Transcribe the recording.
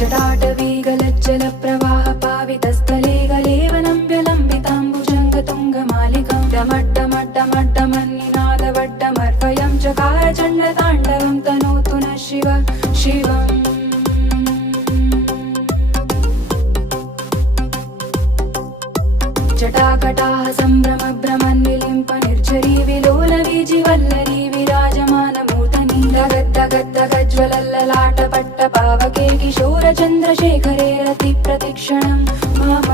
जटाटवीगलज्जल प्रवाह पावितस्थले गलेवलम्ब्यलम्बिताम्बुजङ्गतुङ्गमालिकां डमड्डमड्डमड्डमन्निनादवड्डमर्वयं चकार चण्डताण्डवं तनोतु नः शिव शिवम् जटाकटाः सम्भ्रम भ्रमन्निलिम्प निर्झरी विलोलवीजिवल्लरी विराजमानमूर्धनि दगद्दगद्दगज्ज्वलल्ललाटपट्टपावके किशोरचन्द्रशेखरे रतिप्रतिक्षणं मम